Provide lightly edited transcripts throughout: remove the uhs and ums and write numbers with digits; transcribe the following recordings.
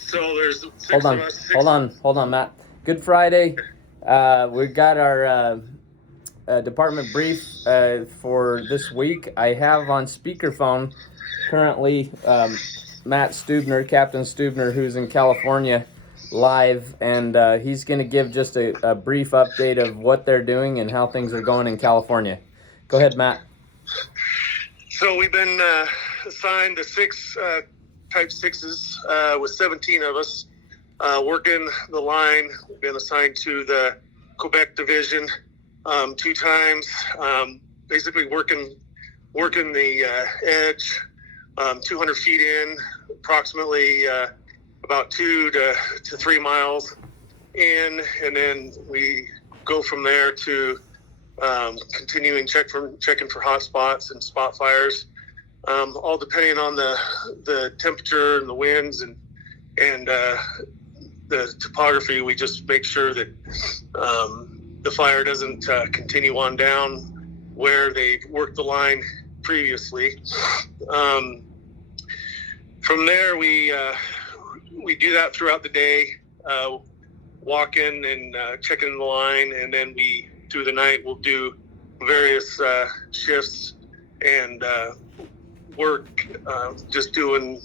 So there's six Hold on, of us. hold on, Matt. Good Friday. We've got our department brief for this week. I have on speakerphone currently Matt Stubner, Captain Stubner, who's in California live, and he's going to give just a brief update of what they're doing and how things are going in California. Go ahead, Matt. So we've been assigned to six Type 6s with 17 of us working the line. We've been assigned to the Quebec division 2 times, basically working the edge 200 feet in, approximately about 2 to 3 miles in, and then we go from there to continuing checking for hot spots and spot fires, all depending on the temperature and the winds and the topography. We just make sure that the fire doesn't continue on down where they worked the line previously. From there, we do that throughout the day, walking and checking the line, and then through the night we'll do various shifts and work just doing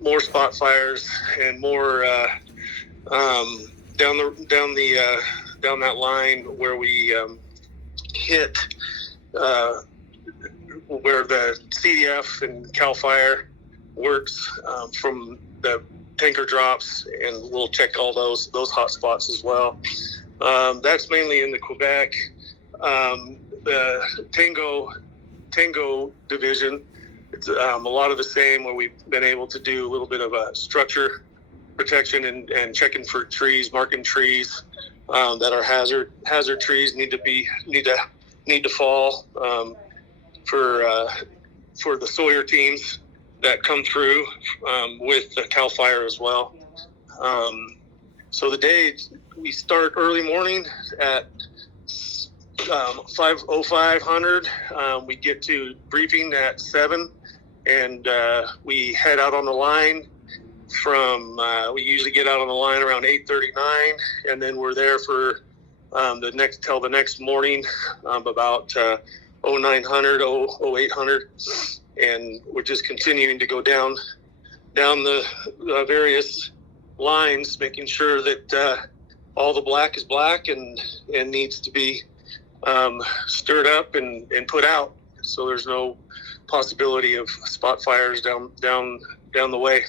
more spot fires and more down that line where we hit where the CDF and CAL FIRE works from the tanker drops, and we'll check all those hot spots as well. That's mainly in the Quebec. The Tango division, it's a lot of the same, where we've been able to do a little bit of a structure protection and checking for trees, marking trees that are hazard trees need to fall for the Sawyer teams that come through with the CAL FIRE as well. So the day, we start early morning at 5:05. We get to briefing at 7, and we head out on the line from we usually get out on the line around 8:39, and then we're there for till the next morning, about 0900, 0800, and we're just continuing to go down the various lines, making sure that all the black is black and needs to be stirred up and put out, so there's no possibility of spot fires down the way.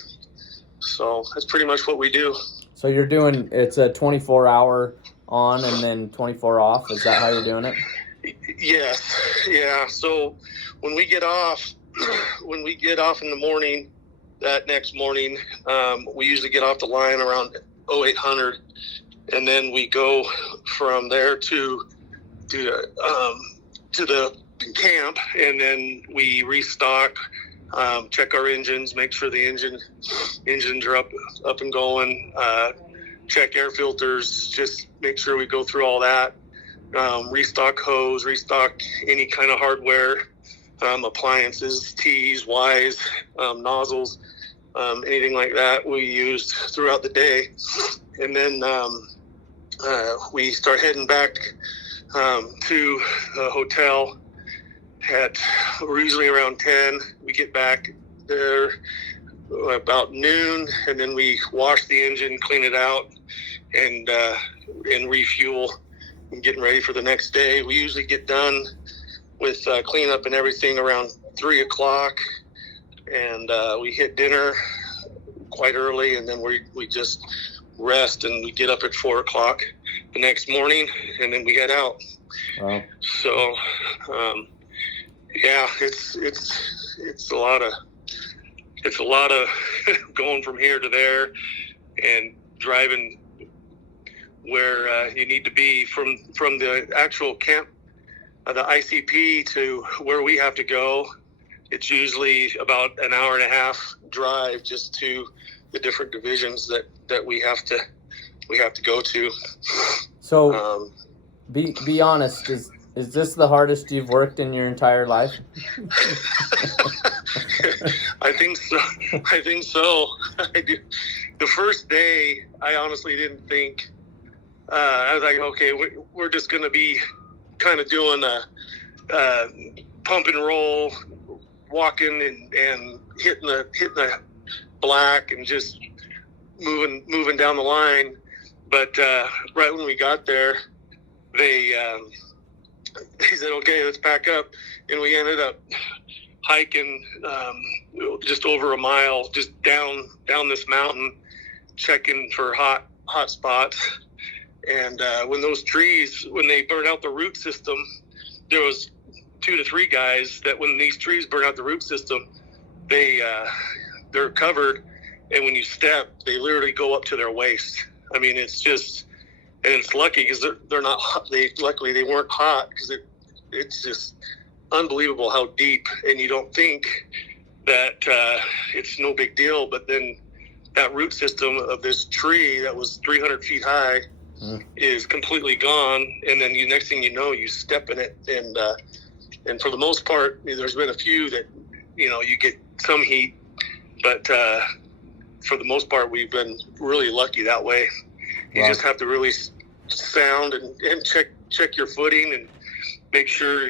So that's pretty much what we do. So you're doing, it's a 24-hour on and then 24 off. Is that how you're doing it? Yes. Yeah. So when we get off in the morning, that next morning, we usually get off the line around 0800, and then we go from there to the camp, and then we restock, check our engines, make sure the engines are up and going, check air filters, just make sure we go through all that, restock hose, restock any kind of hardware, appliances, T's, Y's, nozzles, anything like that we used throughout the day. And then we start heading back to the hotel we're usually around 10. We get back there about noon, and then we wash the engine, clean it out, and refuel and getting ready for the next day. We usually get done with cleanup and everything around 3 o'clock, and we hit dinner quite early, and then we just rest, and we get up at 4 o'clock the next morning, and then we head out. Wow. So yeah, it's a lot of going from here to there and driving where you need to be from the actual camp, the ICP, to where we have to go. It's usually about an hour and a half drive just to the different divisions that we have to go to. So be honest, is this the hardest you've worked in your entire life? I think so. I think so. I do. The first day, I honestly didn't think. I was like, okay, we're just going to be kind of doing a pump and roll, walking and hitting the black and just moving down the line. But right when we got there, they said, okay, let's pack up, and we ended up hiking just over a mile, just down this mountain, checking for hot spots. And when those trees, when they burn out the root system, there was 2 to 3 guys that when these trees burn out the root system, they're covered, and when you step, they literally go up to their waist. I mean, it's just, and it's lucky because they're not hot. Luckily they weren't hot, because it's just unbelievable how deep, and you don't think that it's no big deal, but then that root system of this tree that was 300 feet high is completely gone, and then next thing you know, you step in it, and for the most part, there's been a few that you get some heat, but for the most part, we've been really lucky that way. You just have to really sound and check your footing and make sure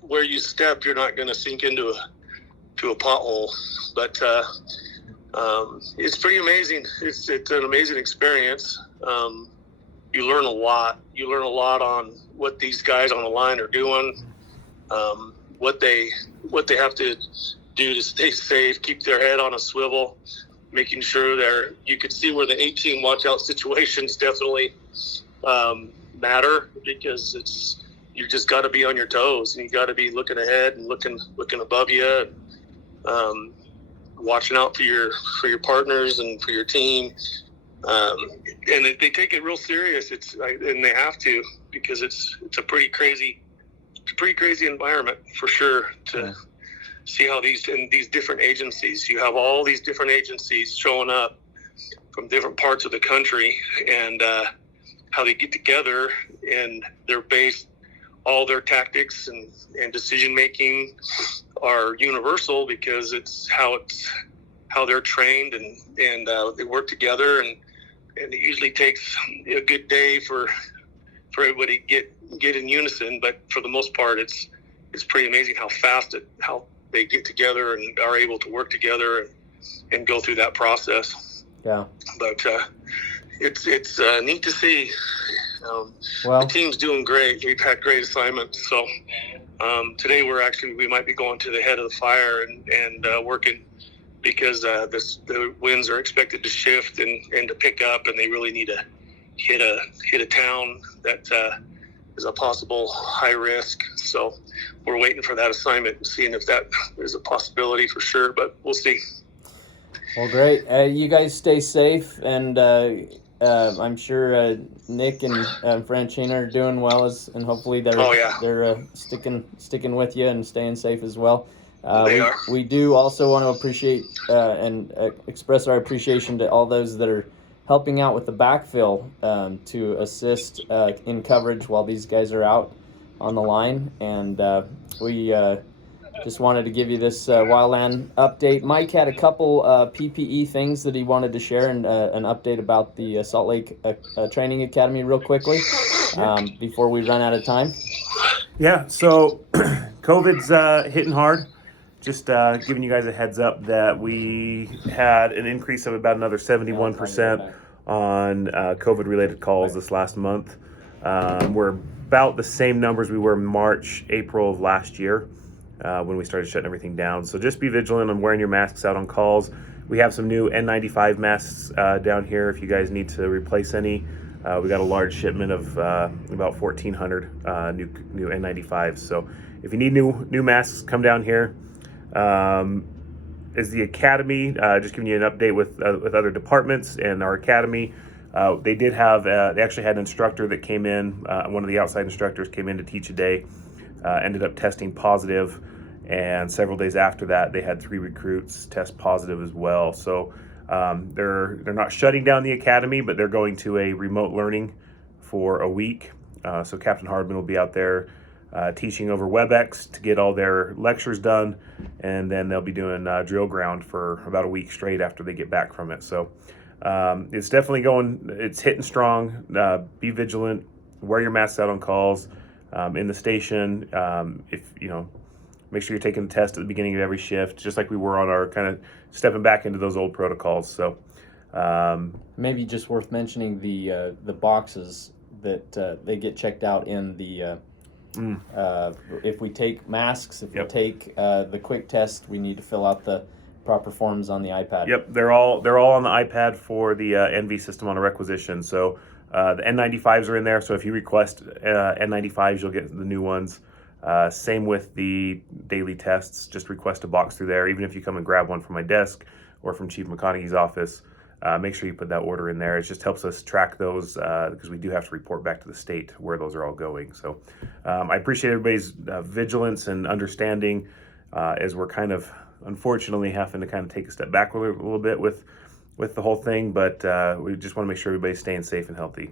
where you step, you're not going to sink into a pothole. But it's pretty amazing. It's an amazing experience. You learn a lot. You learn a lot on what these guys on the line are doing, what they have to do to stay safe, keep their head on a swivel, making sure you could see where the 18 watch out situations definitely matter, because you just got to be on your toes, and you got to be looking ahead and looking above you, and watching out for your partners and for your team. And they take it real serious. And they have to, because it's a pretty crazy environment for sure to see how these different agencies. You have all these different agencies showing up from different parts of the country, and how they get together, and they're based. All their tactics and decision making are universal, because it's how they're trained, and they work together, and it usually takes a good day for everybody to get in unison. But for the most part, it's pretty amazing how they get together and are able to work together and go through that process. Yeah. But it's neat to see. Well, the team's doing great. We've had great assignments. So today we might be going to the head of the fire and working, because the winds are expected to shift and to pick up, and they really need to hit a town that is a possible high risk. So we're waiting for that assignment and seeing if that is a possibility for sure, but we'll see. Well, great. You guys stay safe, and I'm sure Nick and Franchina are doing well, and hopefully they're sticking with you and staying safe as well. We do also want to appreciate and express our appreciation to all those that are helping out with the backfill to assist in coverage while these guys are out on the line. And we just wanted to give you this Wildland update. Mike had a couple PPE things that he wanted to share, and an update about the Salt Lake Training Academy real quickly before we run out of time. Yeah, so COVID's hitting hard. Just giving you guys a heads up that we had an increase of about another 71% on COVID-related calls this last month. We're about the same numbers we were in March, April of last year when we started shutting everything down. So just be vigilant on wearing your masks out on calls. We have some new N95 masks down here if you guys need to replace any. We got a large shipment of about 1,400 new N95s. So if you need new masks, come down here. Is the academy, just giving you an update with other departments and our academy. They actually had an instructor that came in, one of the outside instructors came in to teach a day, ended up testing positive, and several days after that they had 3 recruits test positive as well. So they're not shutting down the academy, but they're going to a remote learning for a week. So Captain Hardman will be out there teaching over WebEx to get all their lectures done, and then they'll be doing drill ground for about a week straight after they get back from it. So it's definitely it's hitting strong. Be vigilant, wear your masks out on calls, in the station. Make sure you're taking the test at the beginning of every shift, just like we were on our kind of stepping back into those old protocols. So maybe just worth mentioning the boxes that they get checked out in the if we take masks, if we take the quick test, we need to fill out the proper forms on the iPad. Yep, they're all on the iPad for the NV system on a requisition. So the N95s are in there. So if you request N95s, you'll get the new ones. Same with the daily tests. Just request a box through there. Even if you come and grab one from my desk or from Chief McConaughey's office, make sure you put that order in there. It just helps us track those because we do have to report back to the state where those are all going. So I appreciate everybody's vigilance and understanding as we're kind of unfortunately having to kind of take a step back a little bit with the whole thing. But we just want to make sure everybody's staying safe and healthy.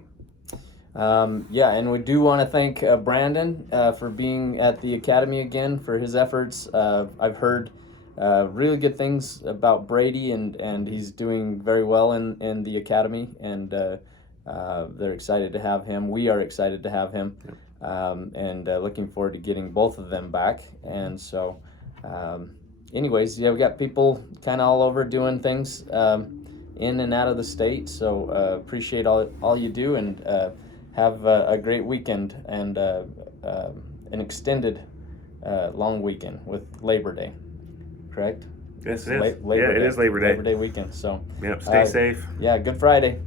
And we do want to thank Brandon for being at the Academy again for his efforts. I've heard really good things about Brady, and he's doing very well in the Academy, and they're excited to have him. We are excited to have him, and looking forward to getting both of them back. And so, anyways, we got people kind of all over doing things in and out of the state, so appreciate all you do, and have a great weekend and an extended long weekend with Labor Day. Correct? Yes, it is. Labor Day. It is Labor Day. Labor Day weekend. So, stay safe. Good Friday.